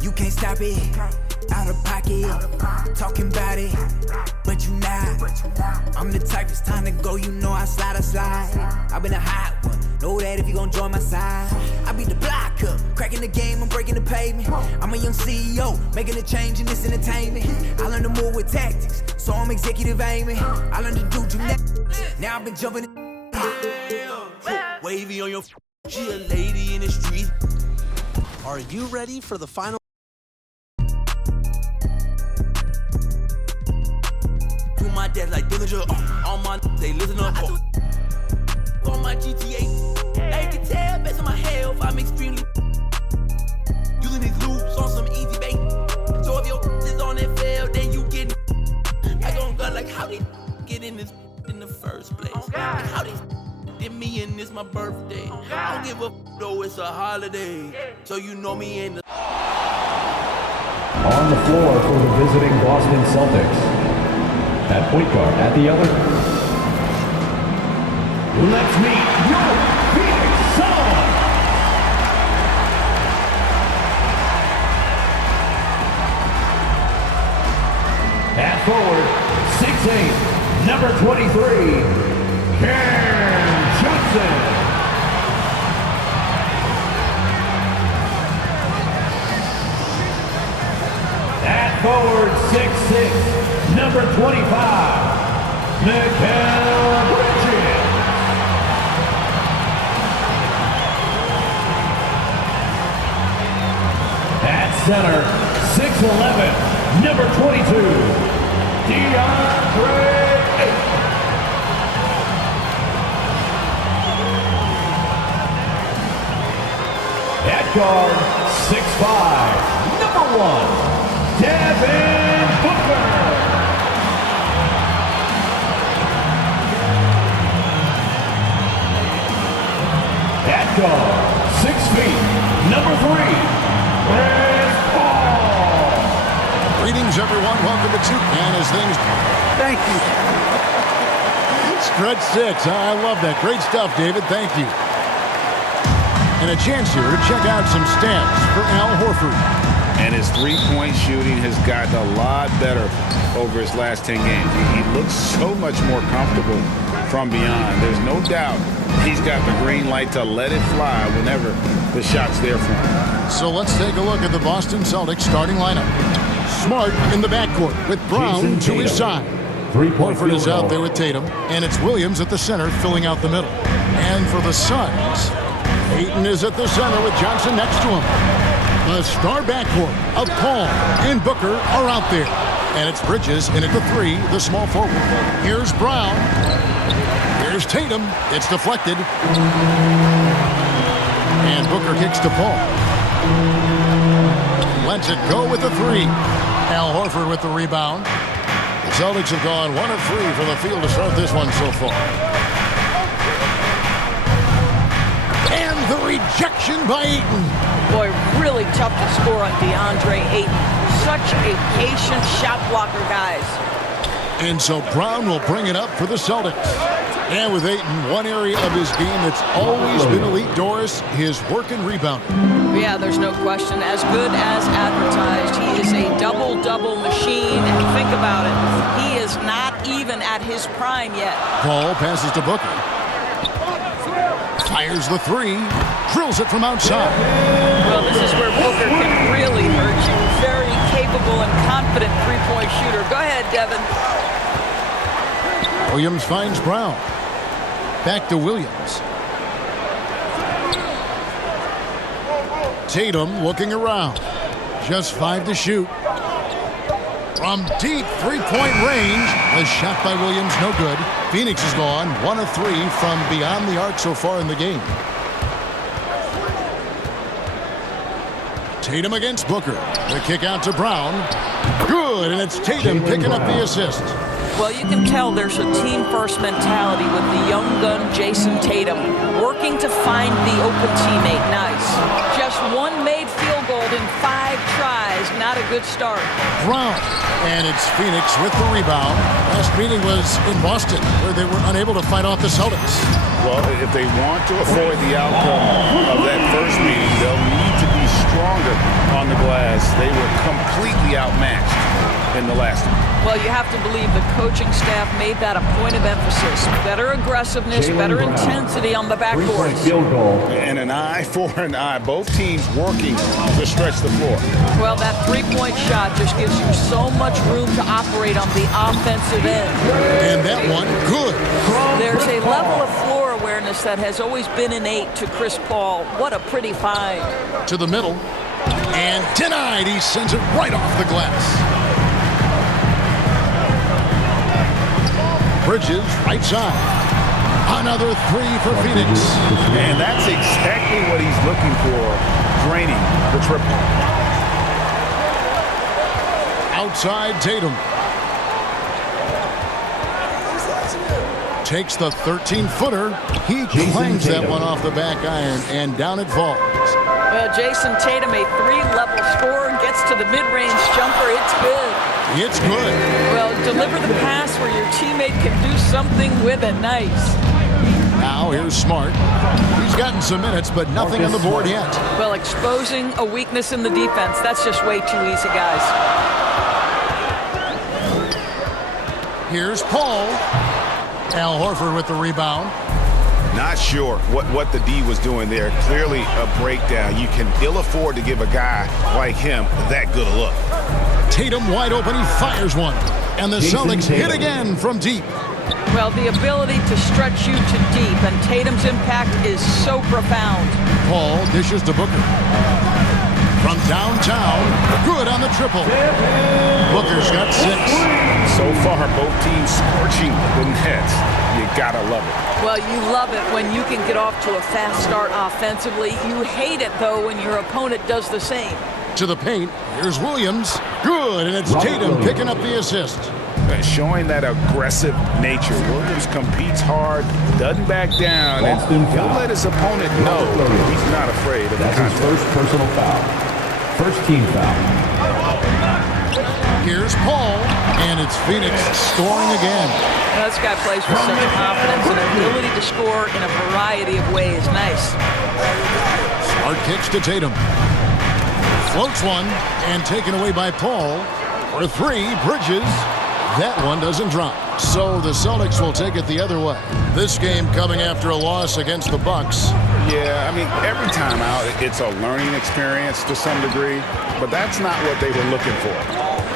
You can't stop it. Out of pocket, talking about it, but you not. I'm the type, it's time to go, you know I slide. I've been a hot one, know that if you gon' join my side. I beat the block up, cracking the game, I'm breaking the pavement. I'm a young CEO, making a change in this entertainment. I learned to move with tactics, so I'm executive aiming. I learned to do gymnastics, now I've been jumping wavy on your she a lady in the street. Are you ready for the final? My dad like Dillinger, all my they listen up. On my GTA, they can tell based on my health, I'm extremely using these loops on some easy bait. So if your is on that fail, then you get. I gon' go like how they get in this in the first place. Like how they did me and this my birthday. I don't give a though it's a holiday. So you know me in the. On the floor for the visiting Boston Celtics. At point guard, at the other. Let's meet your Phoenix Suns. At forward, 6'8", number 23, Cam Johnson. At forward, 6'6", number 25, Mikal Bridges. At center, 6'11", number 22, DeAndre Ayton. At guard, 6'5", number 1, Devin Booker. At guard, 6 feet, number 3, Chris Paul. Greetings, everyone. Welcome to 2. And as things... Thank you. Stretch 6. I love that. Great stuff, David. Thank you. And a chance here to check out some stats for Al Horford. And his three-point shooting has gotten a lot better over his last 10 games. He looks so much more comfortable from beyond. There's no doubt he's got the green light to let it fly whenever the shot's there for him. So let's take a look at the Boston Celtics starting lineup. Smart in the backcourt with Brown to his side. Horford is out there with Tatum, and it's Williams at the center filling out the middle. And for the Suns, Ayton is at the center with Johnson next to him. The star backcourt of Paul and Booker are out there. And it's Bridges in at the 3, the small forward. Here's Brown. Here's Tatum. It's deflected. And Booker kicks to Paul. Lets it go with the 3. Al Horford with the rebound. The Celtics have gone 1 of 3 from the field to start this one so far. And the rejection by Ayton. Boy, really tough to score on DeAndre Ayton. Such a patient shot blocker, guys. And so Brown will bring it up for the Celtics. And with Ayton, one area of his game that's always been elite, Doris, his work and rebounding. Yeah, there's no question. As good as advertised. He is a double-double machine. And think about it. He is not even at his prime yet. Paul passes to Booker. Fires the 3. Drills it from outside. Well, this is where Booker can really hurt you. Very capable and confident three-point shooter. Go ahead, Devin. Williams finds Brown. Back to Williams. Tatum looking around. Just 5 to shoot. From deep three-point range. A shot by Williams, no good. Phoenix is gone 1 of 3 from beyond the arc so far in the game. Tatum against Booker. The kick out to Brown. Good, and it's Tatum picking up the assist. Well, you can tell there's a team-first mentality with the young gun Jason Tatum working to find the open teammate. Nice. Just 1 made field goal in 5 tries. Not a good start. Brown. And it's Phoenix with the rebound. Last meeting was in Boston, where they were unable to fight off the Celtics. Well, if they want to avoid the outcome of that first meeting, they'll need to be stronger on the glass. They were completely outmatched in the last one. Well, you have to believe the coaching staff made that a point of emphasis. Better aggressiveness, better intensity on the backboards. Field goal. And an eye for an eye. Both teams working to stretch the floor. Well, that three-point shot just gives you so much room to operate on the offensive end. And that one, good. There's a level of floor awareness that has always been innate to Chris Paul. What a pretty find. To the middle. And denied. He sends it right off the glass. Bridges, right side. Another three for Phoenix. And that's exactly what he's looking for, draining the triple. Outside Tatum. Takes the 13-footer. He clangs that one off the back iron, and down it falls. Well, Jason Tatum, a three-level scorer, gets to the mid-range jumper. It's good. It's good. Well, deliver the pass where your teammate can do something with it. Nice. Now here's Smart. He's gotten some minutes, but nothing on the board yet. Well, exposing a weakness in the defense, that's just way too easy, guys. Here's Paul. Al Horford with the rebound. Not sure what the D was doing there. Clearly a breakdown. You can ill afford to give a guy like him that good a look. Tatum wide open. He fires one. And the Celtics hit again from deep. Well, the ability to stretch you to deep, and Tatum's impact is so profound. Paul dishes to Booker. From downtown, good on the triple. Booker's got 6. So far, both teams scorching the nets. You gotta love it. Well, you love it when you can get off to a fast start offensively. You hate it, though, when your opponent does the same. To the paint, here's Williams. Good, and it's Tatum picking up the assist. Showing that aggressive nature. Williams competes hard, doesn't back down, and he'll let his opponent know he's not afraid of the That's his first personal foul. First team foul. Here's Paul, and it's Phoenix scoring again. Well, this guy plays with such confidence and ability to score in a variety of ways. Nice. Smart kicks to Tatum. Floats one, and taken away by Paul. For 3, Bridges. That one doesn't drop. So the Celtics will take it the other way. This game coming after a loss against the Bucks. Yeah, I mean, every time out, it's a learning experience to some degree, but that's not what they were looking for.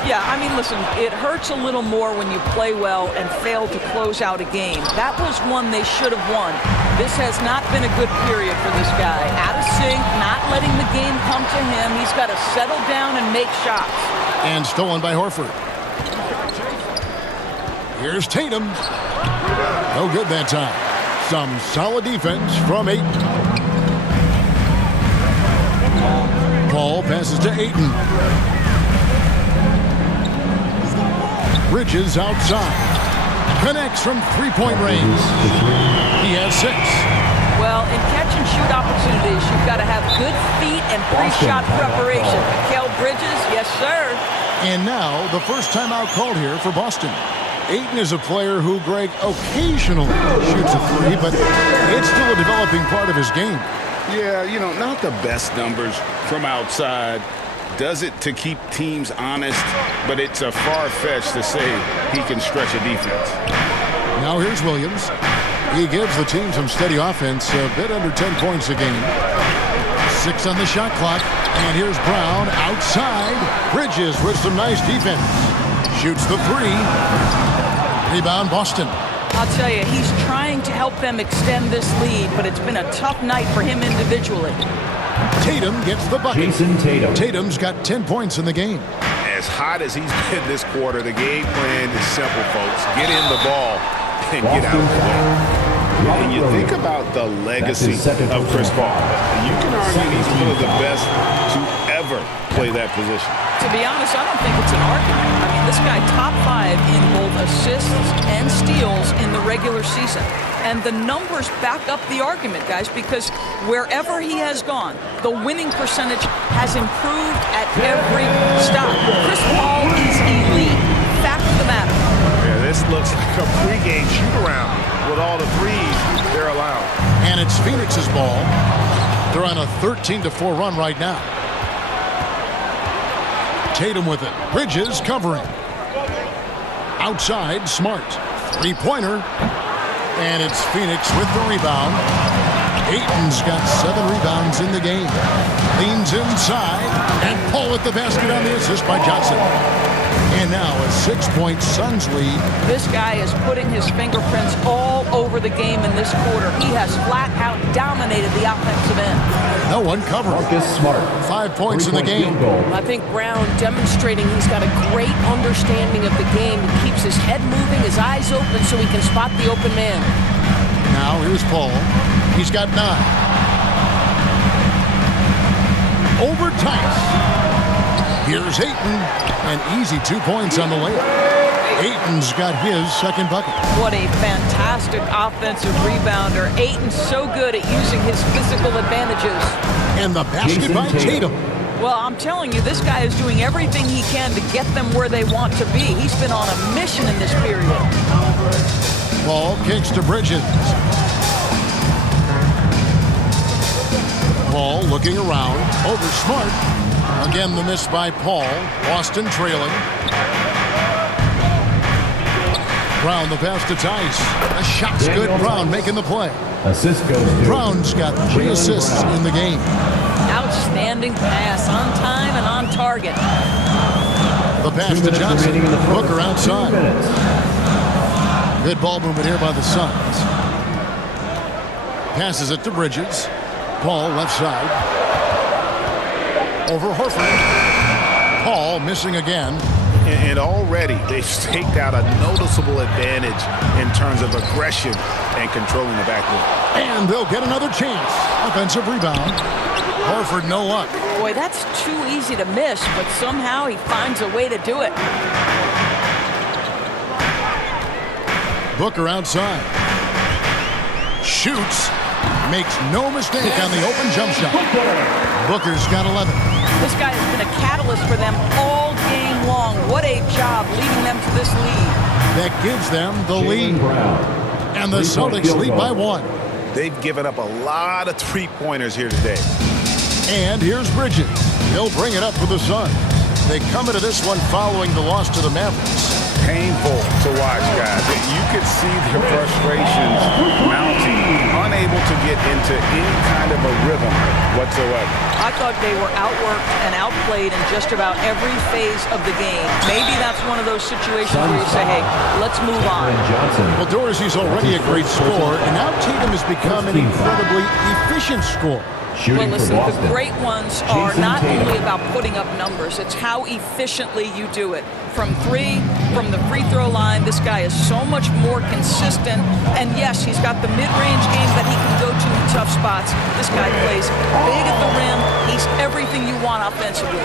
Yeah, I mean, listen, it hurts a little more when you play well and fail to close out a game. That was one they should have won. This has not been a good period for this guy. Out of sync, not letting the game come to him. He's got to settle down and make shots. And stolen by Horford. Here's Tatum. No good that time. Some solid defense from Ayton. Paul passes to Ayton. Bridges outside. Connects from three-point range. He has 6. Well, in catch-and-shoot opportunities, you've got to have good feet and pre-shot preparation. Mikal Bridges, yes, sir. And now, the first timeout called here for Boston. Ayton is a player who, Greg, occasionally shoots a 3, but it's still a developing part of his game. Yeah, you know, not the best numbers from outside. Does it to keep teams honest, but it's a far-fetched to say he can stretch a defense. Now here's Williams. He gives the team some steady offense, a bit under 10 points a game. 6 on the shot clock, and here's Brown outside. Bridges with some nice defense. Shoots the 3. Rebound Boston. I'll tell you, he's trying to help them extend this lead, but it's been a tough night for him individually. Tatum gets the bucket. Jason Tatum. Tatum's got 10 points in the game. As hot as he's been this quarter, the game plan is simple, folks. Get in the ball and get out of the way. When you think about the legacy of Chris Paul, you can argue he's one of the best to ever play that position. To be honest, I don't think it's an argument. I mean, this guy top 5 in both assists and steals in the regular season. And the numbers back up the argument, guys, because wherever he has gone, the winning percentage has improved at every stop. Chris Paul is elite. Fact of the matter. Yeah, this looks like a pregame shoot-around with all the threes they're allowed. And it's Phoenix's ball. They're on a 13-4 run right now. Tatum with it. Bridges covering. Outside, Smart. Three-pointer. And it's Phoenix with the rebound. Ayton's got 7 rebounds in the game. Leans inside. And Paul with the basket on the assist by Johnson. And now a 6-point Suns lead. This guy is putting his fingerprints all over the game in this quarter. He has flat out dominated the offensive end. No one covered. Marcus Smart. 5 points in the game. I think Brown demonstrating he's got a great understanding of the game. He keeps his head moving, his eyes open so he can spot the open man. Now here's Paul. He's got 9. Over Tice. Here's Ayton. An easy 2 points on the layup. Ayton's got his second bucket. What a fantastic offensive rebounder. Ayton's so good at using his physical advantages. And the basket by Tatum. Well, I'm telling you, this guy is doing everything he can to get them where they want to be. He's been on a mission in this period. Ball kicks to Bridges. Paul looking around. Over Smart. Again, the miss by Paul. Boston trailing. Brown the pass to Tice. The shot's good. Brown making the play. Assist goes to Brown's got 3 assists in the game. Outstanding pass, on time and on target. The pass to Johnson. Booker outside. Good ball movement here by the Suns. Passes it to Bridges. Paul left side. Over Horford. Paul missing again. And already they've staked out a noticeable advantage in terms of aggression and controlling the backcourt. And they'll get another chance. Offensive rebound. Horford, no luck. Boy, that's too easy to miss, but somehow he finds a way to do it. Booker outside. Shoots. Makes no mistake on the open jump shot. Booker's got 11. This guy has been a catalyst for them all game long. What a job leading them to this lead. That gives them the lead. And the Celtics lead by 1. They've given up a lot of three-pointers here today. And here's Bridges. He'll bring it up for the Suns. They come into this one following the loss to the Mavericks. Painful to watch, guys. You could see their frustrations mounting, unable to get into any kind of a rhythm whatsoever. I thought they were outworked and outplayed in just about every phase of the game. Maybe that's one of those situations where you say, hey, let's move on. Well, Dorsey's already a great scorer, and now Tatum has become an incredibly efficient scorer. Well, listen, the great ones are not only about putting up numbers, it's how efficiently you do it. From 3, from the free throw line, this guy is so much more consistent. And yes, he's got the mid-range game that he can go to in tough spots. This guy plays big at the rim. He's everything you want offensively.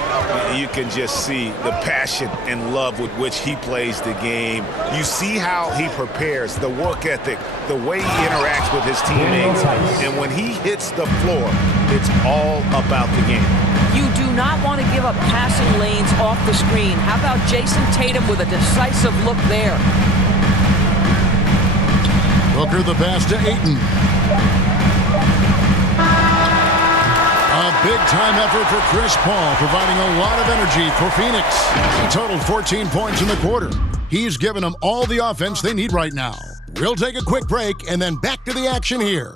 You can just see the passion and love with which he plays the game. You see how he prepares, the work ethic, the way he interacts with his teammates. And when he hits the floor, it's all about the game. You do not want to give up passing lanes off the screen. How about Jason Tatum with a decisive look there? Booker the pass to Ayton. A big-time effort for Chris Paul, providing a lot of energy for Phoenix. He totaled 14 points in the quarter. He's given them all the offense they need right now. We'll take a quick break and then back to the action here.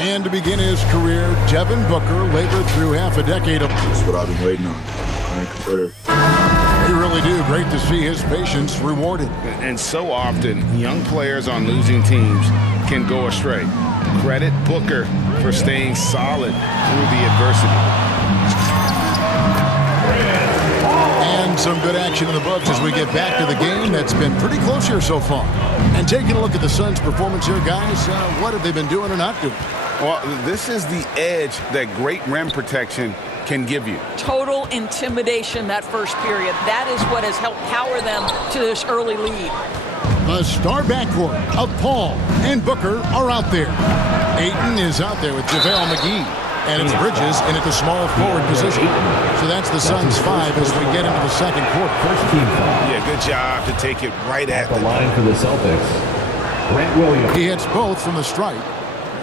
And to begin his career, Devin Booker labored through half a decade of... That's what I've been waiting on. I'm competitive. They really do. Great to see his patience rewarded. And so often, young players on losing teams can go astray. Credit Booker for staying solid through the adversity. And some good action in the books as we get back to the game that's been pretty close here so far. And taking a look at the Suns' performance here, guys, what have they been doing or not doing? Well, this is the edge that great rim protection can give you. Total intimidation that first period. That is what has helped power them to this early lead. The star backcourt of Paul and Booker are out there. Ayton is out there with JaVale McGee. And it's Bridges in at the small forward position. So that's the Suns' 5 as we get into the second quarter. First team foul. Yeah, good job to take it right at The line for the Celtics, Grant Williams. He hits both from the stripe.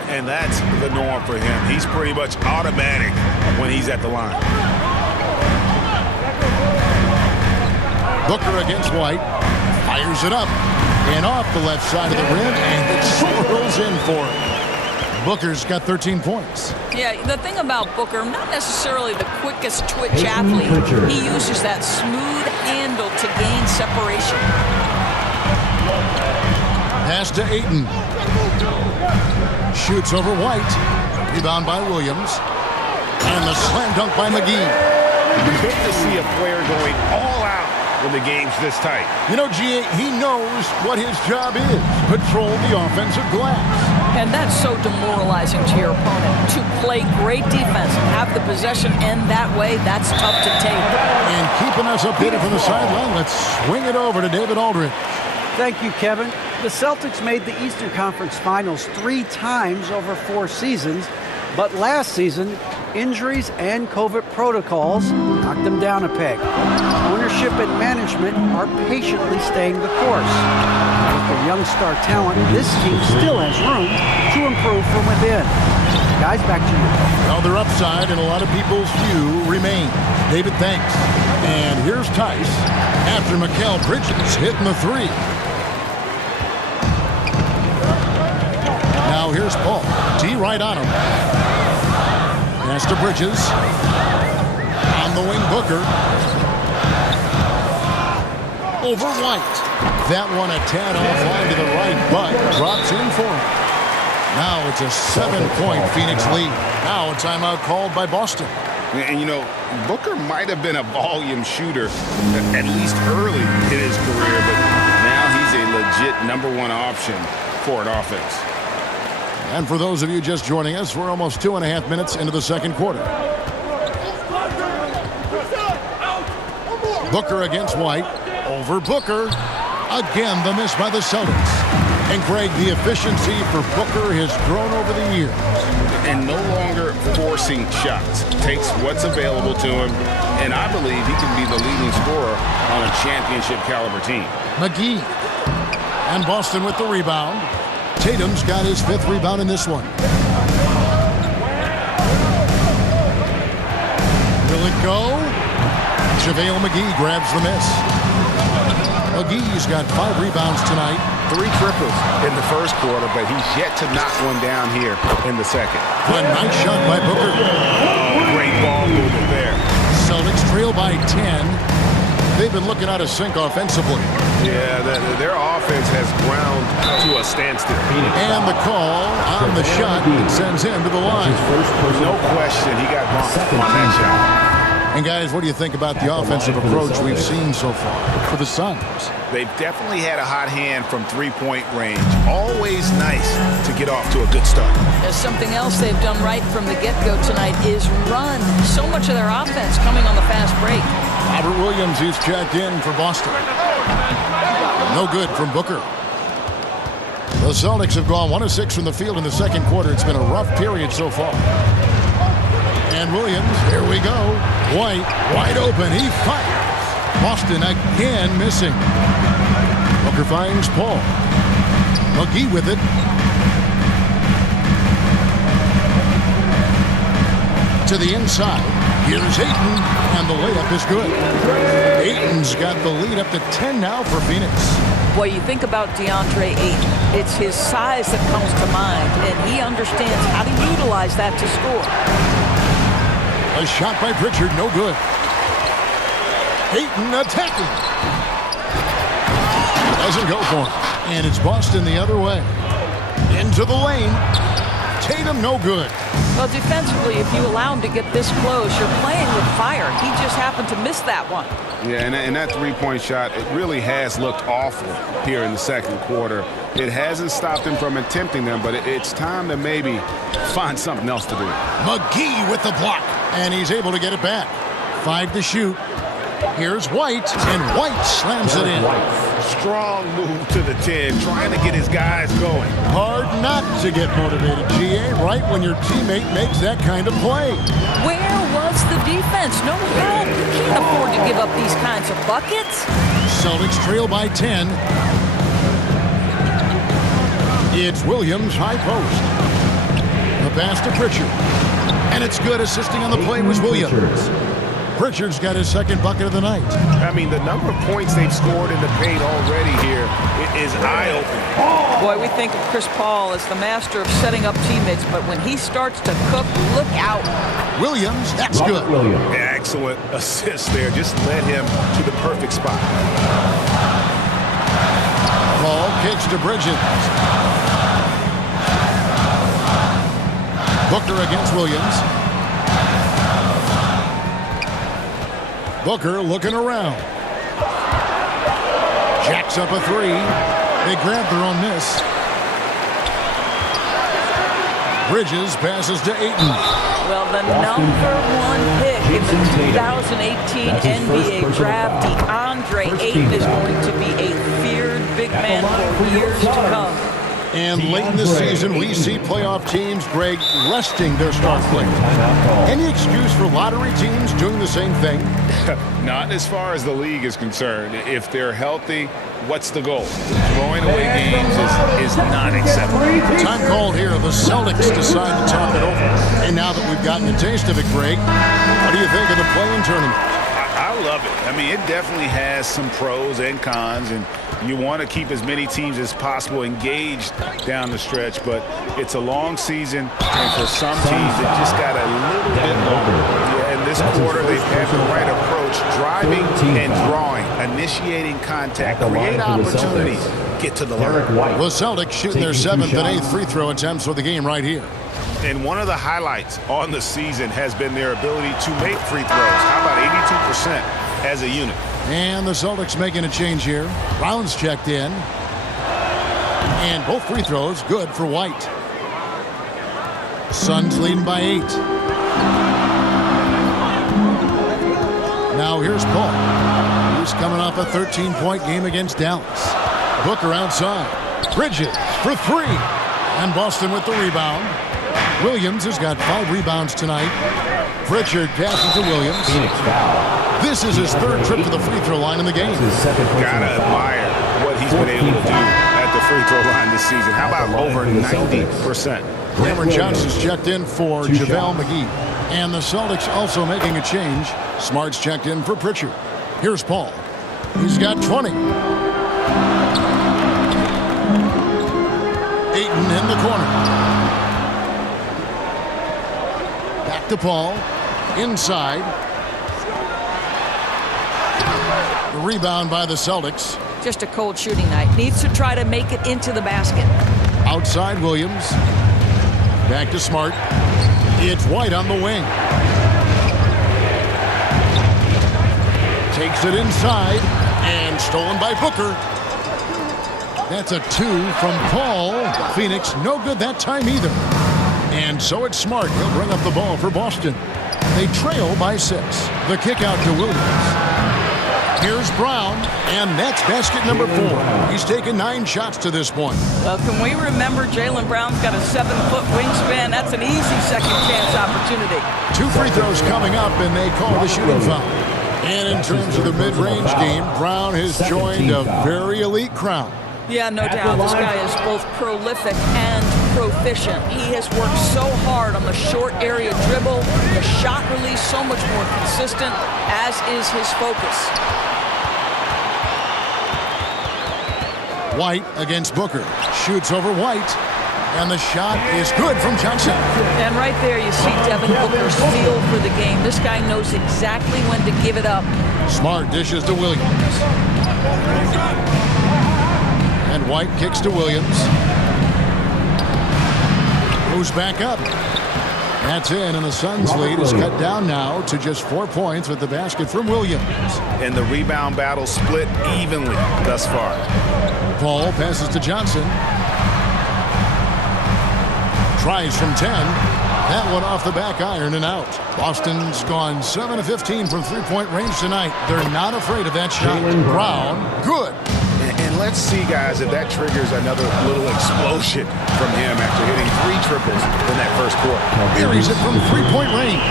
And that's the norm for him. He's pretty much automatic when he's at the line. Booker against White. Fires it up. And off the left side of the rim. And it swirls in for him. Booker's got 13 points. Yeah, the thing about Booker, not necessarily the quickest twitch athlete. He uses that smooth handle to gain separation. Pass to Ayton. Shoots over White. Rebound by Williams. And the slam dunk by McGee. Good to see a player going all out when the game's this tight. You know, G.A., he knows what his job is. Patrol the offensive glass. And that's so demoralizing to your opponent. To play great defense, have the possession end that way, that's tough to take. And keeping us updated from the sideline, let's swing it over to David Aldridge. Thank you, Kevin. The Celtics made the Eastern Conference Finals 3 times over 4 seasons, but last season, injuries and COVID protocols knocked them down a peg. Ownership and management are patiently staying the course. With their young star talent, this team still has room to improve from within. Guys, back to you. Well, their upside in a lot of people's view remains. David, thanks. And here's Tice after Mikal Bridges hitting the 3. Now here's Paul. D right on him. Pass to Bridges. On the wing, Booker. Over White. That one a tad offline to the right, but drops in for him. Now it's a 7-point Phoenix lead. Now a timeout called by Boston. And, you know, Booker might have been a volume shooter, at least early in his career, but now he's a legit #1 option for an offense. And for those of you just joining us, we're almost 2.5 minutes into the second quarter. Booker against White. Over Booker. Again, the miss by the Celtics. And Greg, the efficiency for Booker has grown over the years. And no longer forcing shots. Takes what's available to him, and I believe he can be the leading scorer on a championship caliber team. McGee. And Boston with the rebound. Tatum's got his 5th rebound in this one. Will it go? JaVale McGee grabs the miss. McGee's got 5 rebounds tonight. 3 triples in the first quarter, but he's yet to knock one down here in the second. A nice shot by Booker. Oh, great ball movement there. Celtics trail by 10. They've been looking out of sync offensively. Yeah, their offense has ground to a standstill. And the call on the shot sends him to the line. No question, he got bumped on that shot. And guys, what do you think about the offensive approach we've seen so far for the Suns? They've definitely had a hot hand from 3-point range. Always nice to get off to a good start. There's something else they've done right from the get-go tonight is run. So much of their offense coming on the fast break. Robert Williams, who's checked in for Boston. No good from Booker. The Celtics have gone 1 of 6 from the field in the second quarter. It's been a rough period so far. And Williams, here we go. White, wide open, he fires. Boston again missing. Booker finds Paul. McGee with it. To the inside. Here's Ayton, and the layup is good. Ayton's got the lead up to 10 now for Phoenix. Well, you think about DeAndre Ayton. It's his size that comes to mind, and he understands how to utilize that to score. A shot by Pritchard, no good. Ayton attacking. Doesn't go for him. And it's Boston the other way. Into the lane. Tatum, no good. Well, defensively, if you allow him to get this close, you're playing with fire. He just happened to miss that one. Yeah, and that 3-point shot, it really has looked awful here in the second quarter. It hasn't stopped him from attempting them, but it's time to maybe find something else to do. McGee with the block, and he's able to get it back. 5 to shoot. Here's White, and White slams it in. Strong move to the 10, trying to get his guys going. Hard not to get motivated, GA, right when your teammate makes that kind of play. Where was the defense? No help. You can't afford to give up these kinds of buckets. Celtics trail by 10. It's Williams, high post. The pass to Pritchard. And it's good. Assisting on the play was Williams. Pritchard's got his second bucket of the night. I mean, the number of points they've scored in the paint already here is eye-opening. Boy, we think of Chris Paul as the master of setting up teammates, but when he starts to cook, look out. Williams, that's good. Excellent assist there. Just led him to the perfect spot. Paul kicks to Bridges. Booker against Williams. Booker looking around. Jacks up a three. They grab their own miss. Bridges passes to Ayton. Well, the #1 pick in the 2018 NBA draft, DeAndre Ayton, is going to be a feared big man for years to come. And late in the season, we see playoff teams, Greg, resting their star players. Any excuse for lottery teams doing the same thing? Not as far as the league is concerned. If they're healthy, what's the goal? Throwing away games is not acceptable. Time called here. The Celtics decide to talk it over. And now that we've gotten a taste of it, Greg, what do you think of the play-in tournament? I love it. I mean, it definitely has some pros and cons, and you want to keep as many teams as possible engaged down the stretch, but it's a long season, and for some teams, it just got a little bit longer. Yeah, in this quarter, they've had the right approach, driving and drawing, initiating contact, create opportunities, get to the line. The Celtics shooting their 7th and 8th free throw attempts for the game right here. And one of the highlights on the season has been their ability to make free throws. How about 82% as a unit? And the Celtics making a change here. Brown's checked in. And both free throws good for White. Suns leading by 8. Now here's Paul. He's coming off a 13-point game against Dallas. Booker outside. Bridges for 3. And Boston with the rebound. Williams has got 5 rebounds tonight. Pritchard passes to Williams. This is his 3rd trip to the free throw line in the game. Gotta admire what he's been able to do at the free throw line this season. How about over 90%? Cameron Johnson's checked in for JaVale McGee. And the Celtics also making a change. Smart's checked in for Pritchard. Here's Paul. He's got 20. Ayton in the corner. Back to Paul. Inside. The rebound by the Celtics. Just a cold shooting night. Needs to try to make it into the basket. Outside Williams. Back to Smart. It's White on the wing. Takes it inside. And stolen by Booker. That's a 2 from Paul. Phoenix no good that time either. And so it's Smart. He'll bring up the ball for Boston. They trail by 6. The kick out to Williams. Here's Brown, and that's basket number 4. He's taken 9 shots to this point. Well, can we remember Jaylen Brown's got a 7-foot wingspan? That's an easy second chance opportunity. 2 free throws coming up, and they call the shooting foul. And in terms of the mid-range game, Brown has joined a very elite crowd. Yeah, no doubt. This guy is both prolific and proficient. He has worked so hard on the short area dribble, the shot release so much more consistent, as is his focus. White against Booker. Shoots over White. And the shot is good from Johnson. And right there you see Devin Booker's feel for the game. This guy knows exactly when to give it up. Smart dishes to Williams. And White kicks to Williams. Moves back up. That's in, and the Suns lead is cut down now to just 4 points with the basket from Williams. And the rebound battle split evenly thus far. Paul passes to Johnson. Tries from 10. That one off the back iron and out. Boston's gone 7 of 15 from three-point range tonight. They're not afraid of that shot. Brown, good. And let's see, guys, if that triggers another little explosion from him after hitting 3 triples in that first quarter. Buries it from three-point range.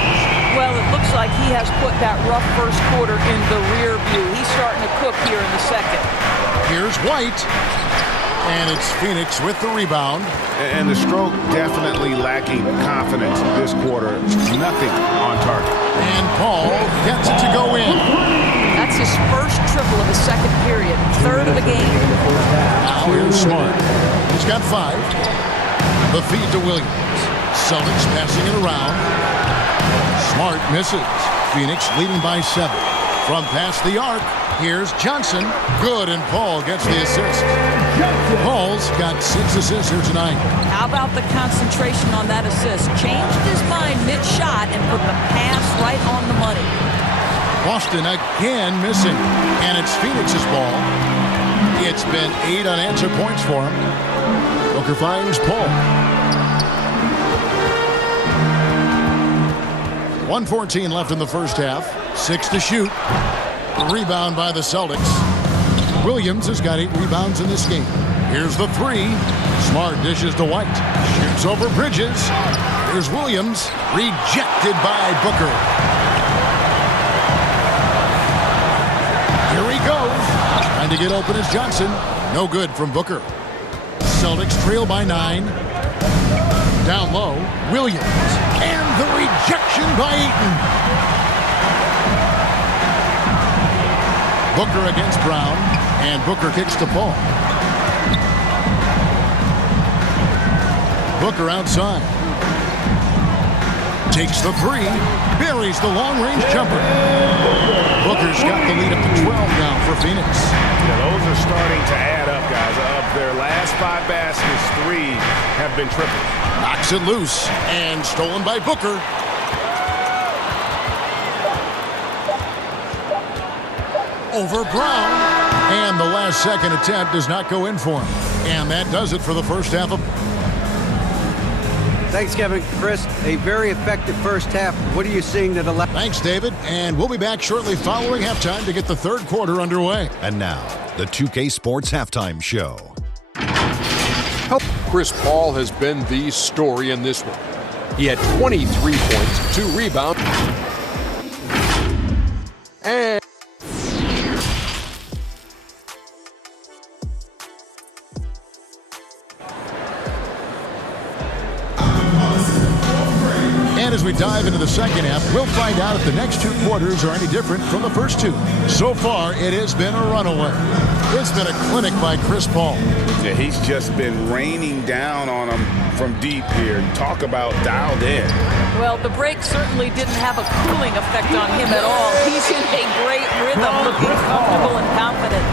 Well, it looks like he has put that rough first quarter in the rear view. He's starting to cook here in the second. Here's White. And it's Phoenix with the rebound. And the stroke definitely lacking confidence this quarter. Nothing on target. And Paul gets it to go in. That's his first triple of the second period, third of the game. Now here's Smart. He's got 5. The feed to Williams. Celtics passing it around. Smart misses. Phoenix leading by 7. From past the arc, here's Johnson. Good, and Paul gets the assist. Paul's got 6 assists here tonight. How about the concentration on that assist? Changed his mind mid-shot and put the pass right on the money. Boston again missing, and it's Phoenix's ball. It's been 8 unanswered points for him. Booker finds Paul. 1:14 left in the first half. 6 to shoot. Rebound by the Celtics. Williams has got 8 rebounds in this game. Here's the 3. Smart dishes to White. Shoots over Bridges. Here's Williams. Rejected by Booker. Here he goes. Trying to get open is Johnson. No good from Booker. Celtics trail by 9. Down low, Williams. And the rejection by Eaton. Booker against Brown. And Booker kicks to Paul. Booker outside. Takes the 3. Buries the long-range jumper. Booker's got the lead up to 12 now for Phoenix. Yeah, those are starting to add up, guys. Of their last 5 baskets, 3 have been triples. Knocks it loose and stolen by Booker. Over Brown. And the last second attempt does not go in for him. And that does it for the first half of... Thanks, Kevin. Chris, a very effective first half. What are you seeing that allows... Thanks, David. And we'll be back shortly following halftime to get the third quarter underway. And now, the 2K Sports Halftime Show. Chris Paul has been the story in this one. He had 23 points, 2 rebounds, and as we dive into the second half, we'll find out if the next 2 quarters are any different from the first 2. So far, it has been a runaway. It's been a clinic by Chris Paul. Yeah, he's just been raining down on them from deep here. Talk about dialed in. Well, the break certainly didn't have a cooling effect on him at all. He's in a great rhythm, looking comfortable and confident.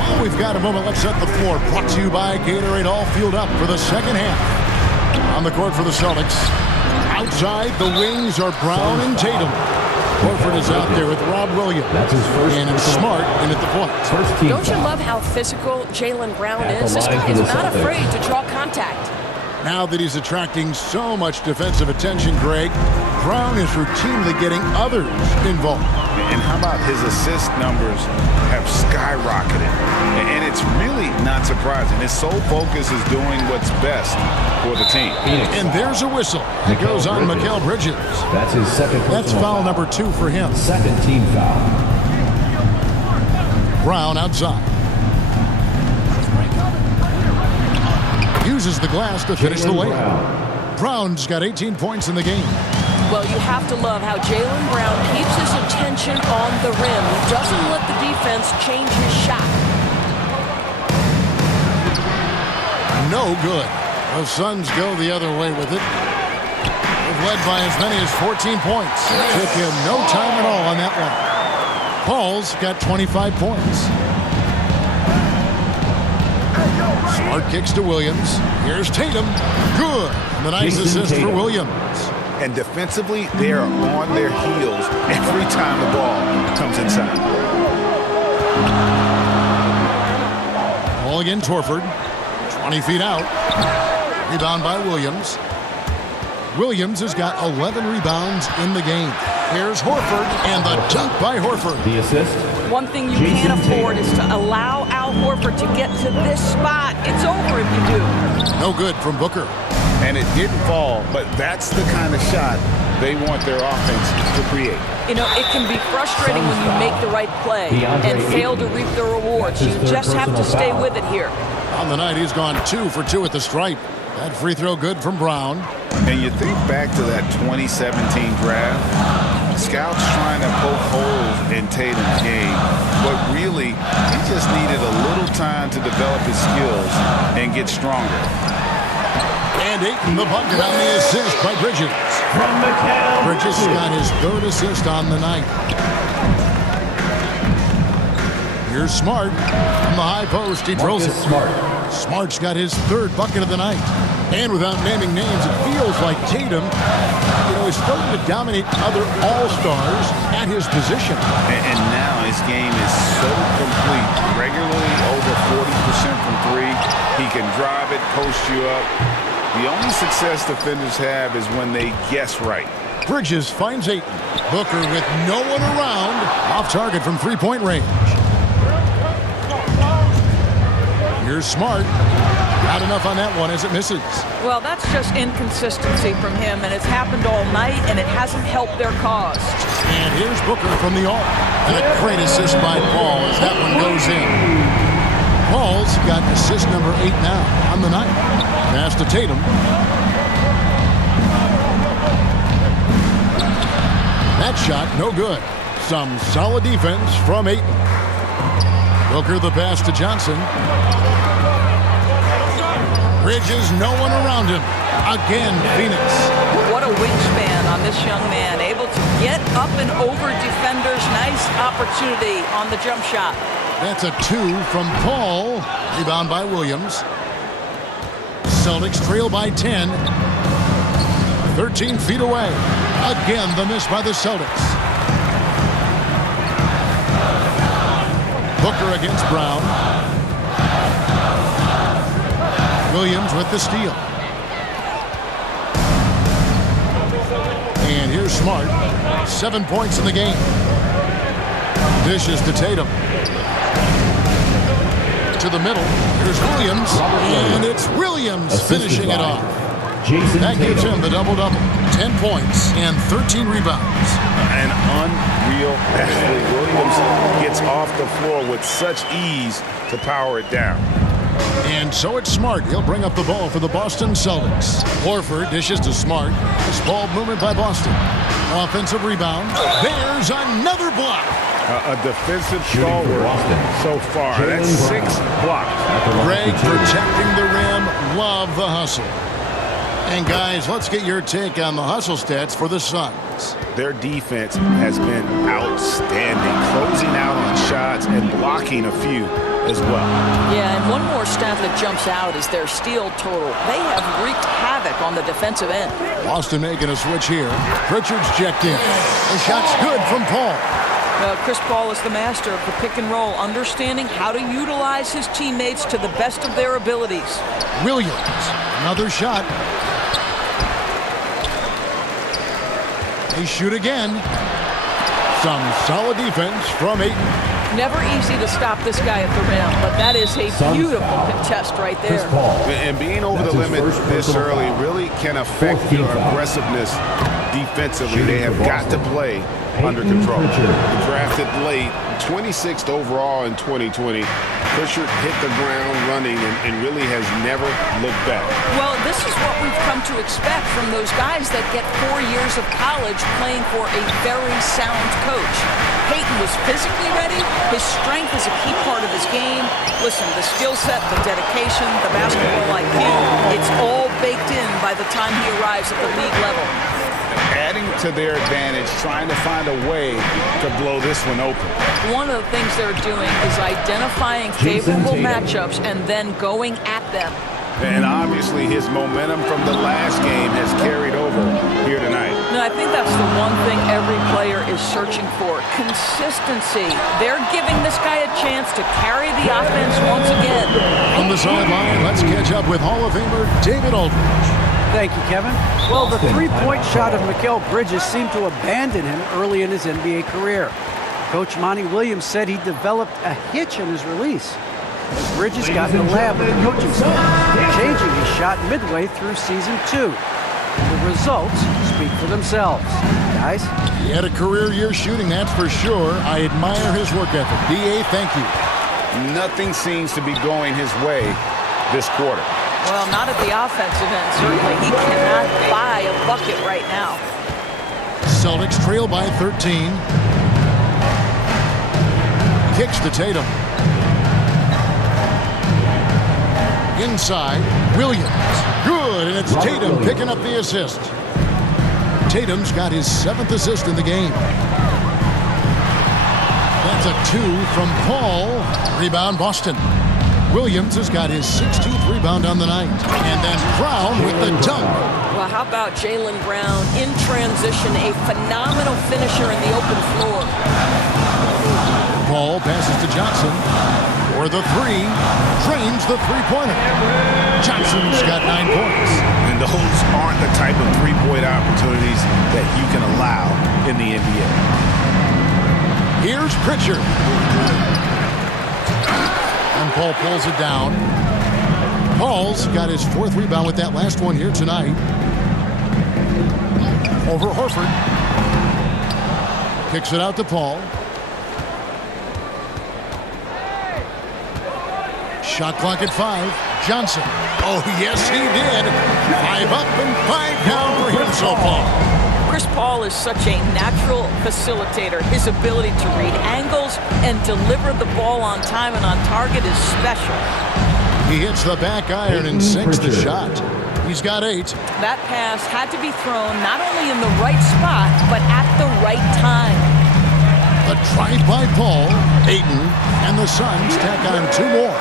Well, we've got a moment. Let's set the floor. Brought to you by Gatorade, all fueled up for the second half. On the court for the Celtics. Outside, the wings are Brown and Tatum. Horford is out there with Rob Williams. That's his first. And it's Smart in at the point. First team Don't you foul. love how physical Jaylen Brown At the is? This line guy for is the not Celtics. afraid to draw contact. Now that he's attracting so much defensive attention, Greg, Brown is routinely getting others involved. And how about his assist numbers have skyrocketed? And it's really not surprising. His sole focus is doing what's best for the team. And there's a whistle. It goes on Mikal Bridges. That's his second personal That's foul number 2 for him. Second team foul. Brown outside. Uses the glass to finish the layup. Brown's got 18 points in the game. Well, you have to love how Jaylen Brown keeps his attention on the rim. He doesn't let the defense change his shot. No good. The Suns go the other way with it. They've led by as many as 14 points. Took him no time at all on that one. Paul's got 25 points. Smart kicks to Williams. Here's Tatum. Good. The nice assist for Williams. And defensively, they are on their heels every time the ball comes inside. Ball against Horford. 20 feet out. Rebound by Williams. Williams has got 11 rebounds in the game. Here's Horford, and the dunk by Horford. The assist. One thing you can't afford is to allow Al Horford to get to this spot. It's over if you do. No good from Booker. And it didn't fall, but that's the kind of shot they want their offense to create. You know, it can be frustrating when you make the right play and fail to reap the rewards. You just have to stay with it here. On the night, he's gone 2 for 2 at the stripe. That free throw good from Brown. And you think back to that 2017 draft, scouts trying to poke holes in Tatum's game, but really, he just needed a little time to develop his skills and get stronger. And Ayton, the bucket on the assist by Bridges. Bridges has got his 3rd assist on the night. Here's Smart from the high post. He drills it. Smart's got his 3rd bucket of the night. And without naming names, it feels like Tatum, is starting to dominate other all-stars at his position. And now his game is so complete. Regularly over 40% from 3. He can drive it, post you up. The only success defenders have is when they guess right. Bridges finds Ayton. Booker with no one around. Off target from three-point range. Here's Smart. Not enough on that one as it misses. Well, that's just inconsistency from him, and it's happened all night, and it hasn't helped their cause. And here's Booker from the arc. And a great assist by Paul as that one goes in. Paul's got assist number 8 now on the night. Pass to Tatum. That shot, no good. Some solid defense from Ayton. Booker the pass to Johnson. Bridges, no one around him. Again, Phoenix. What a wingspan on this young man. Able to get up and over defenders. Nice opportunity on the jump shot. That's a 2 from Paul. Rebound by Williams. Celtics trail by 10. 13 feet away. Again, the miss by the Celtics. Booker against Brown. Williams with the steal. And here's Smart. 7 points in the game. Dishes to Tatum. To the middle. Here's Williams. And it's Williams finishing it off. That gives him the double-double. 10 points and 13 rebounds. An unreal athlete. Williams gets off the floor with such ease to power it down. And so it's Smart. He'll bring up the ball for the Boston Celtics. Horford dishes to Smart. This ball movement by Boston. Offensive rebound. There's another block. A defensive stalwart so far. That's 6 blocks. Greg protecting the rim. Love the hustle. And guys, let's get your take on the hustle stats for the Suns. Their defense has been outstanding, closing out on shots and blocking a few as well. Yeah, and one more stat that jumps out is their steal total. They have wreaked havoc on the defensive end. Boston making a switch here. Pritchard's checked in. The shot's good from Paul. Chris Paul is the master of the pick and roll, understanding how to utilize his teammates to the best of their abilities. Williams, another shot. They shoot again. Some solid defense from Ayton. Never easy to stop this guy at the rim, but that is a beautiful contest right there. And being over the limit this early really can affect your aggressiveness defensively. They have got to play under control. Drafted late, 26th overall in 2020. Pritchard hit the ground running and really has never looked back. Well, this is what we've come to expect from those guys that get 4 years of college playing for a very sound coach. Peyton was physically ready. His strength is a key part of his game. Listen, the skill set, the dedication, the basketball IQ, it's all baked in by the time he arrives at the league level. Adding to their advantage, trying to find a way to blow this one open. One of the things they're doing is identifying favorable matchups and then going at them. And obviously his momentum from the last game has carried over here tonight. No, I think that's the one thing every player is searching for. Consistency. They're giving this guy a chance to carry the offense once again. On the sideline, let's catch up with Hall of Famer David Aldridge. Thank you, Kevin. Well, the three-point shot of Mikal Bridges seemed to abandon him early in his NBA career. Coach Monty Williams said he developed a hitch in his release. Bridges got in the lab with the coaching staff, changing his shot midway through season 2. The results speak for themselves. Guys? He had a career year shooting, that's for sure. I admire his work ethic. D.A., thank you. Nothing seems to be going his way this quarter. Well, not at the offensive end, certainly. He cannot buy a bucket right now. Celtics trail by 13. Kicks to Tatum. Inside, Williams. Good, and it's Tatum picking up the assist. Tatum's got his 7th assist in the game. That's a 2 from Paul. Rebound, Boston. Williams has got his 16th rebound on the night. And then Brown with the dunk. Well, how about Jaylen Brown in transition, a phenomenal finisher in the open floor. Paul passes to Johnson for the 3. Drains the three-pointer. Johnson's got 9 points. And those aren't the type of three-point opportunities that you can allow in the NBA. Here's Pritchard. And Paul pulls it down. Paul's got his 4th rebound with that last one here tonight. Over Horford. Kicks it out to Paul. Shot clock at 5. Johnson. Oh, yes, he did. 5 up and 5 down for him so far. Chris Paul is such a natural facilitator. His ability to read angles and deliver the ball on time and on target is special. He hits the back iron and sinks the shot. He's got 8. That pass had to be thrown not only in the right spot, but at the right time. A drive by Paul, Ayton, and the Suns tack on 2 more.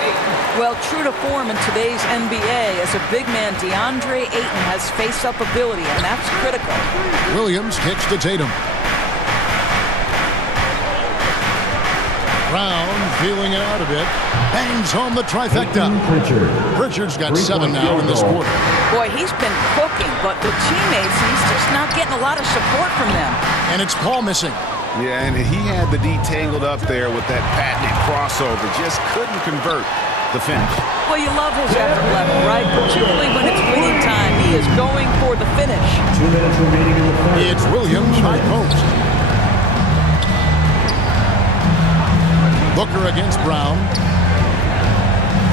Well, true to form in today's NBA, as a big man, DeAndre Ayton has face-up ability, and that's critical. Williams kicks to Tatum. Brown feeling it out a bit. Bangs home the trifecta. Pritchard's got 7 now in this quarter. Boy, he's been cooking, but the teammates, he's just not getting a lot of support from them. And it's Paul missing. Yeah, and he had the D tangled up there with that patented crossover. Just couldn't convert the finish. Well, you love his effort level, right? Particularly when it's winning time. He is going for the finish. 2 minutes remaining in the first. It's Williams high post. Booker against Brown.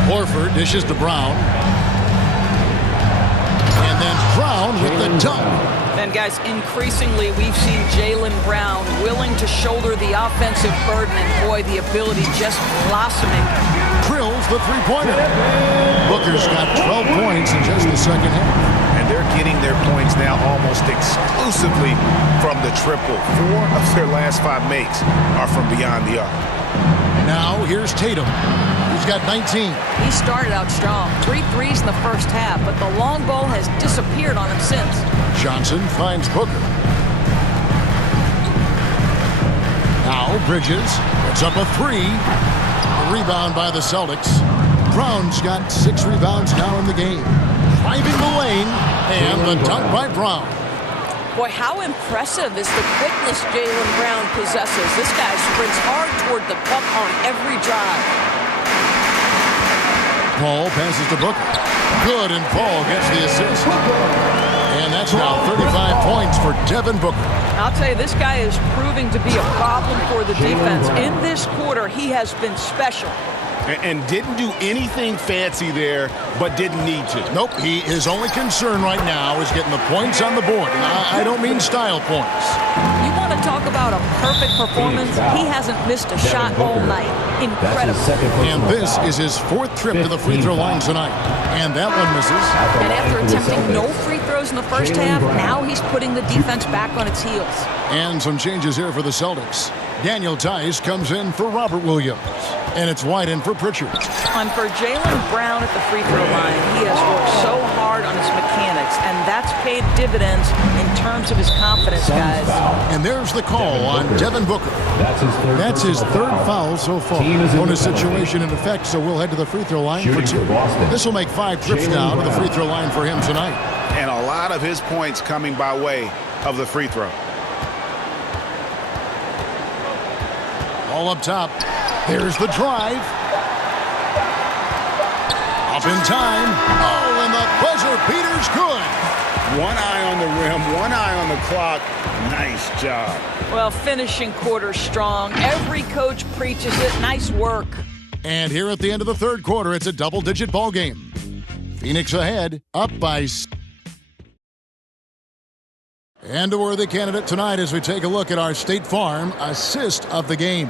Horford dishes to Brown. And then Brown with the dunk. And guys, increasingly we've seen Jaylen Brown willing to shoulder the offensive burden, and boy, the ability just blossoming. Drills the three-pointer. Booker's got 12 points in just the second half. And they're getting their points now almost exclusively from the triple. 4 of their last 5 makes are from beyond the arc. Now here's Tatum. He's got 19. He started out strong. 3 threes in the first half, but the long ball has disappeared on him since. Johnson finds Booker. Now Bridges puts up a 3. A rebound by the Celtics. Brown's got 6 rebounds now in the game. Driving the lane, and the dunk by Brown. Boy, how impressive is the quickness Jaylen Brown possesses. This guy sprints hard toward the puck on every drive. Paul passes to Booker. Good, and Paul gets the assist. And that's now 35 points for Devin Booker. I'll tell you, this guy is proving to be a problem for the defense. In this quarter, he has been special. And didn't do anything fancy there, but didn't need to. Nope, his only concern right now is getting the points on the board. And I don't mean style points. You want to talk about a perfect performance? He hasn't missed a shot all night. Incredible. And this is his 4th trip to the free throw line tonight. And that one misses. And after attempting no free throws in the first half, now he's putting the defense back on its heels. And some changes here for the Celtics. Daniel Tice comes in for Robert Williams. And it's wide in for Pritchard. And for Jaylen Brown at the free throw line, he has worked so hard on his mechanics, and that's paid dividends in terms of his confidence, guys. And there's the call on Devin Booker. That's his third foul so far. Bonus situation in effect, so we'll head to the free throw line for 2. This will make 5 trips now to the free throw line for him tonight. And a lot of his points coming by way of the free throw. All up top. There's the drive. Up in time. Oh, and the buzzer beater's good. One eye on the rim, one eye on the clock. Nice job. Well, finishing quarter strong. Every coach preaches it. Nice work. And here at the end of the third quarter, it's a double-digit ball game. Phoenix ahead, up by... And a worthy candidate tonight as we take a look at our State Farm assist of the game.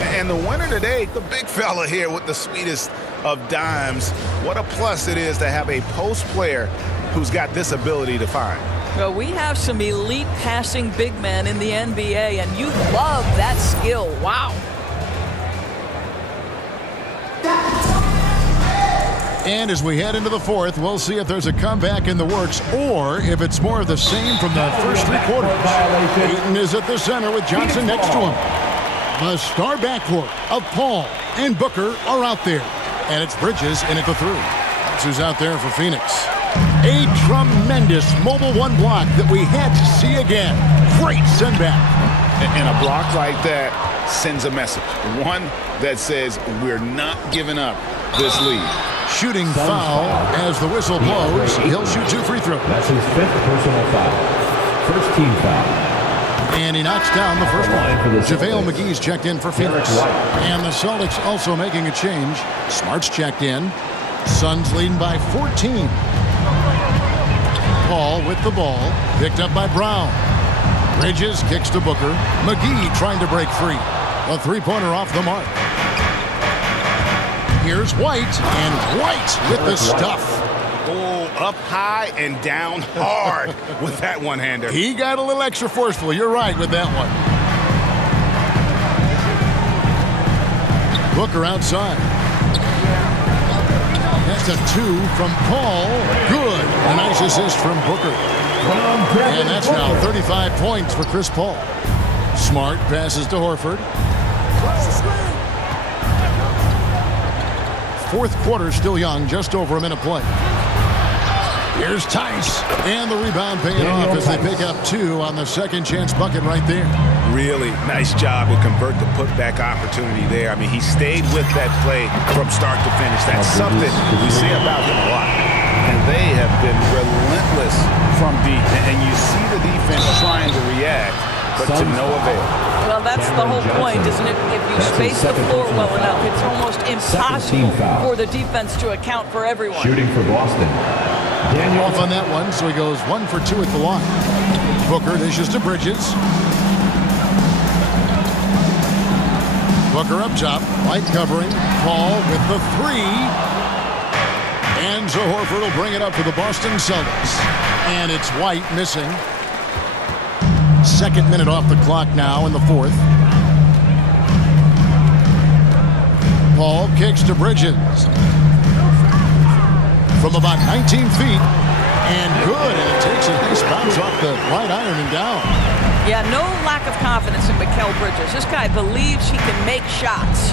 And the winner today, the big fella here with the sweetest of dimes. What a plus it is to have a post player who's got this ability to find. Well, we have some elite passing big men in the NBA, and you love that skill. Wow. And as we head into the fourth, we'll see if there's a comeback in the works or if it's more of the same from the first three quarters. Ayton is at the center with Johnson next to him. The star backcourt of Paul and Booker are out there. And it's Bridges in at the three. That's who's out there for Phoenix. A tremendous mobile one block that we had to see again. Great send back. And a block like that sends a message. One that says we're not giving up this lead. Shooting foul as the whistle blows. He'll shoot 2 free throws. That's his 5th personal foul. First team foul. And he knocks down the first one. JaVale McGee's checked in for Phoenix. And the Celtics also making a change. Smart's checked in. Suns leading by 14. Paul with the ball. Picked up by Brown. Bridges kicks to Booker. McGee trying to break free. A three-pointer off the mark. Here's White, and White with the stuff. Oh, up high and down hard with that one-hander. He got a little extra forceful. You're right with that one. Booker outside. That's a 2 from Paul. Good. A nice assist from Booker. And that's now 35 points for Chris Paul. Smart passes to Horford. Fourth quarter still young, just over a minute play. Here's Tice, and the rebound paying off as they pick up 2 on the second chance bucket right there. Really nice job to convert the putback opportunity there. I mean, he stayed with that play from start to finish. That's something we see about him a lot. And they have been relentless from deep. And you see the defense trying to react, but to no avail. Well, that's the whole point, isn't it? If you space the floor well enough, it's almost impossible for the defense to account for everyone. Shooting for Boston. Daniel off on that one, so he goes 1 for 2 at the line. Booker dishes to Bridges. Booker up top, White covering. Paul with the 3. And so Horford will bring it up for the Boston Celtics. And it's White missing. Second minute off the clock now in the fourth. Paul kicks to Bridges. From about 19 feet. And good. And it takes a nice bounce off the right iron and down. Yeah, no lack of confidence in Mikal Bridges. This guy believes he can make shots.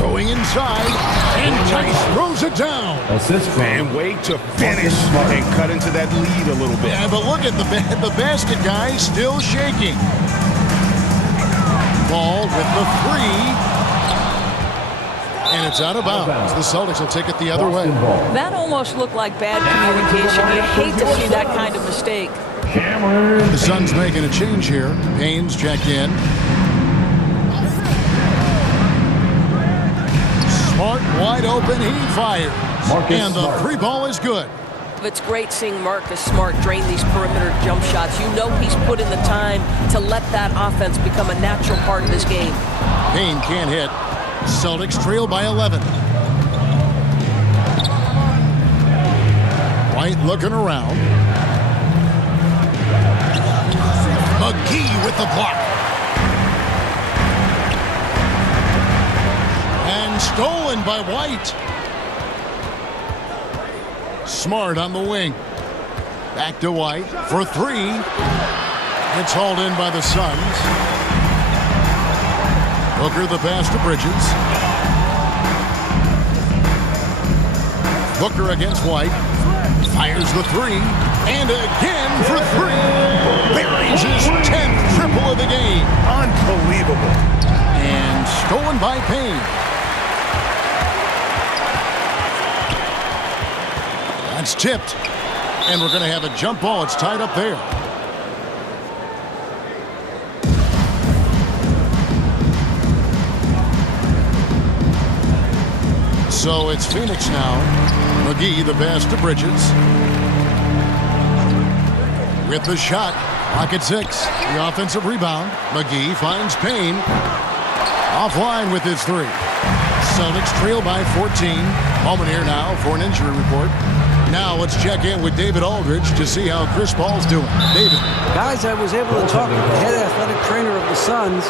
Going inside. And Tice throws it down. Assist from And wait to finish and cut into that lead a little bit. Yeah, but look at the basket guy still shaking. Ball with the 3. And it's out of bounds. The Celtics will take it the other way. That almost looked like bad communication. You hate to see that kind of mistake. The Suns making a change here. Haynes checked in. Smart wide open. He fires. And the 3 ball is good. It's great seeing Marcus Smart drain these perimeter jump shots. You know he's put in the time to let that offense become a natural part of his game. Payne can't hit. Celtics trail by 11. White looking around. McGee with the block. And stolen by White. Smart on the wing. Back to White for 3. It's hauled in by the Suns. Booker the pass to Bridges. Booker against White. Fires the three. And again for three. Buries his 10th triple of the game. Unbelievable. And stolen by Payne. That's tipped. And we're going to have a jump ball. It's tied up there. So it's Phoenix now. McGee, the pass to Bridges. With the shot. Clock at 6. The offensive rebound. McGee finds Payne. Offline with his three. Celtics trail by 14. Moment here now for an injury report. Now let's check in with David Aldridge to see how Chris Paul's doing. David. Guys, I was able to talk with the head athletic trainer of the Suns.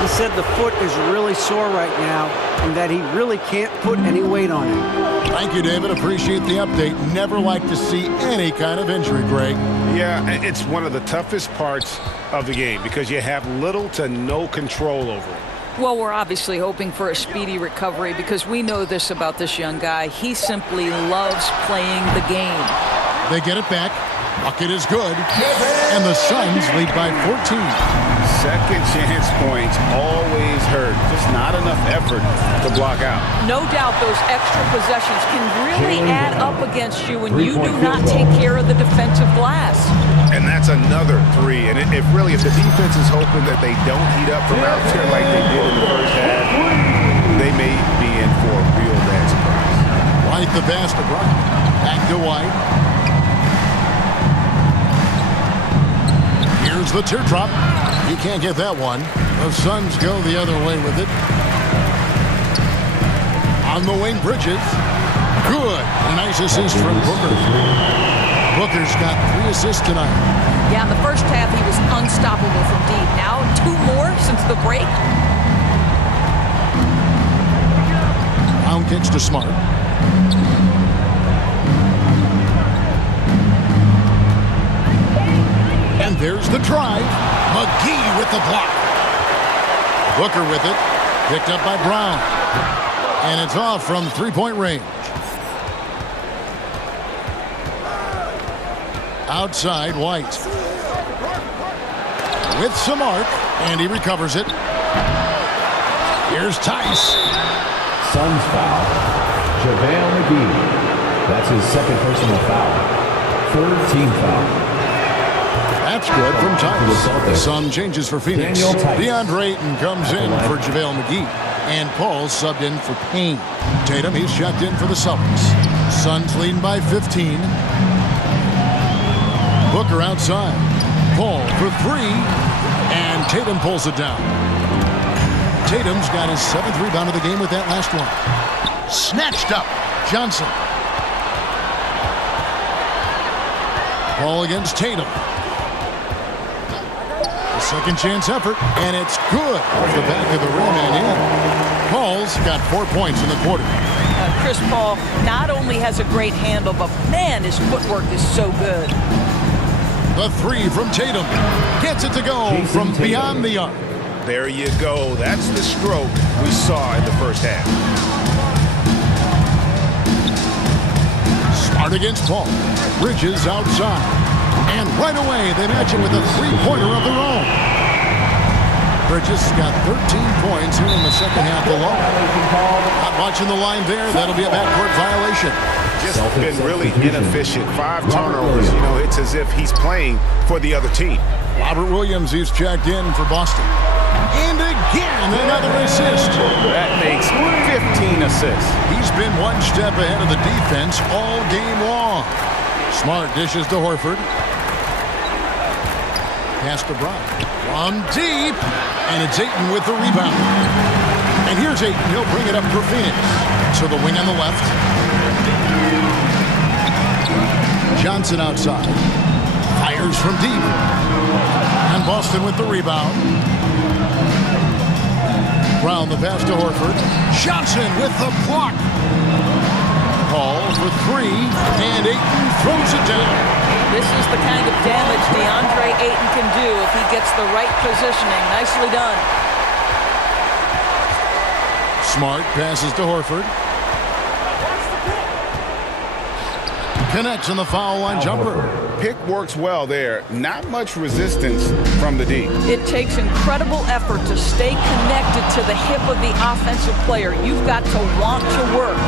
He said the foot is really sore right now and that he really can't put any weight on it. Thank you, David. Appreciate the update. Never like to see any kind of injury, Greg. Yeah, it's one of the toughest parts of the game because you have little to no control over it. Well, we're obviously hoping for a speedy recovery because we know this about this young guy. He simply loves playing the game. They get it back. Bucket is good. And the Suns lead by 14. Second chance points always hurt. Just not enough effort to block out. No doubt those extra possessions can really add up against you when you do not take care of the defensive glass. And that's another three. And if the defense is hoping that they don't heat up from out there like they did in the first half, they may be in for a real bad surprise. White the pass to Brown. Back to White. Here's the teardrop. He can't get that one. The Suns go the other way with it. On the wing, Bridges. Good. A nice assist from Booker. Booker's got 3 assists tonight. Yeah, in the first half, he was unstoppable from deep. Now, 2 more since the break. Brown kicks to Smart. And there's the drive. McGee with the block. Booker with it. Picked up by Brown. And it's off from three-point range. Outside, White. With some arc. And he recovers it. Here's Tice. Suns foul. JaVale McGee. That's his second personal foul. 3rd team foul. That's good from Tice. Some changes for Phoenix. DeAndre Ayton comes in for JaVale McGee. And Paul subbed in for Payne. Tatum, he's checked in for the Celtics. Suns leading by 15. Booker outside. Paul for 3. And Tatum pulls it down. Tatum's got his 7th rebound of the game with that last one. Snatched up. Johnson. Paul against Tatum. Second chance effort, and it's good off the back of the rim and in. Paul's got 4 points in the quarter. Chris Paul not only has a great handle, but man, his footwork is so good. The 3 from Tatum gets it to go from beyond the arc. There you go. That's the stroke we saw in the first half. Smart against Paul. Bridges outside. And right away, they match him with a 3-pointer of their own. Bridges got 13 points here in the second half alone. Not watching the line there. That'll be a backcourt violation. Just been really inefficient. 5 turnovers. You know, it's as if he's playing for the other team. Robert Williams, he's checked in for Boston. And again, another assist. That makes 15 assists. He's been one step ahead of the defense all game long. Smart dishes to Horford. Pass to Brown. From deep. And it's Ayton with the rebound. And here's Ayton. He'll bring it up for Phoenix. To the wing on the left. Johnson outside. Fires from deep. And Boston with the rebound. Brown the pass to Horford. Johnson with the block. Paul for 3. And Ayton throws it down. This is the kind of damage DeAndre Ayton can do if he gets the right positioning. Nicely done. Smart passes to Horford. Connects in the foul line jumper. Pick works well there. Not much resistance from the D. It takes incredible effort to stay connected to the hip of the offensive player. You've got to want to work.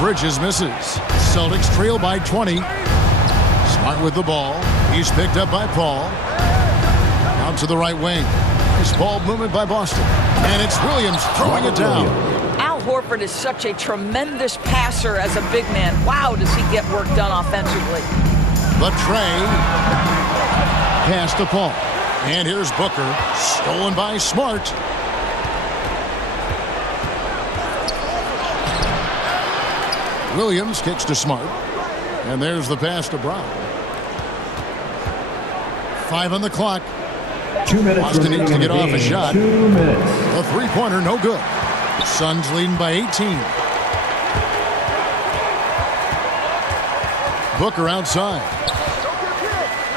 Bridges misses. Celtics trail by 20. Smart with the ball. He's picked up by Paul. Out to the right wing. Nice ball movement by Boston. And it's Williams throwing it down. Al Horford is such a tremendous passer as a big man. Wow, does he get work done offensively. The tray. Pass to Paul. And here's Booker. Stolen by Smart. Williams kicks to Smart. And there's the pass to Brown. 5 on the clock. 2 minutes. Boston needs to get off a shot. 2 minutes. A three-pointer, no good. Suns leading by 18. Booker outside.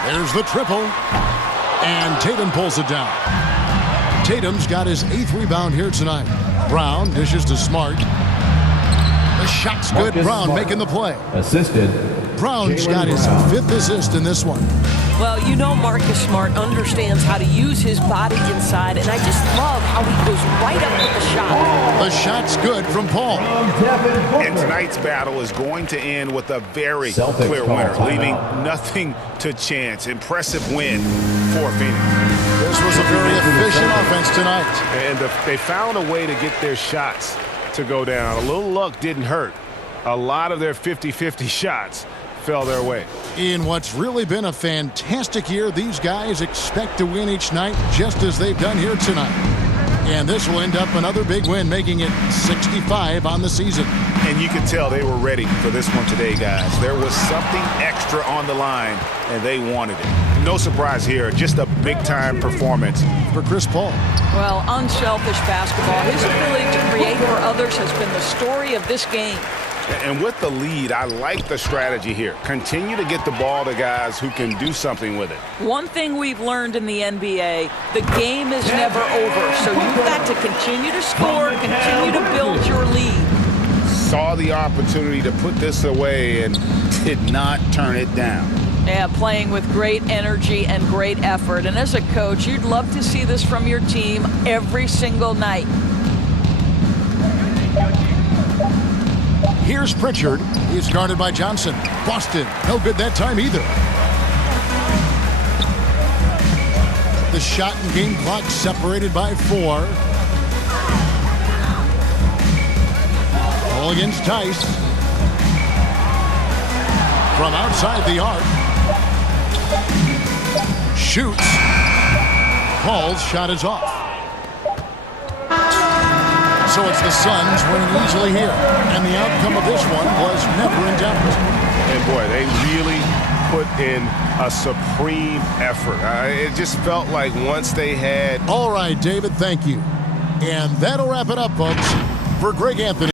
There's the triple. And Tatum pulls it down. Tatum's got his 8th rebound here tonight. Brown dishes to Smart. The shot's good. Brown Smart making the play. Assisted. Brown's got his 5th assist in this one. Well, you know Marcus Smart understands how to use his body inside, and I just love how he goes right up with the shot. The shot's good from Paul. And tonight's battle is going to end with a very Celtics clear winner, call leaving timeout. nothing to chance. Impressive win for Phoenix. This was a very efficient offense tonight. And they found a way to get their shots to go down. A little luck didn't hurt. A lot of their 50-50 shots fell their way. In what's really been a fantastic year, these guys expect to win each night just as they've done here tonight. And this will end up another big win, making it 65 on the season. And you could tell they were ready for this one today, guys. There was something extra on the line, and they wanted it. No surprise here, just a big-time performance for Chris Paul. Well, unselfish basketball. His ability to create for others has been the story of this game. And with the lead, I like the strategy here. Continue to get the ball to guys who can do something with it. One thing we've learned in the NBA, the game is never over. So you've got to continue to score, continue to build your lead. Saw the opportunity to put this away and did not turn it down. Yeah, playing with great energy and great effort. And as a coach, you'd love to see this from your team every single night. Here's Pritchard. He's guarded by Johnson. Boston, no good that time either. The shot and game clock separated by 4. Ball against Tice. From outside the arc. Shoots. Paul's shot is off. So it's the Suns winning easily here. And the outcome of this one was never in doubt. And boy, they really put in a supreme effort. It just felt like once they had... All right, David, thank you. And that'll wrap it up, folks. For Greg Anthony.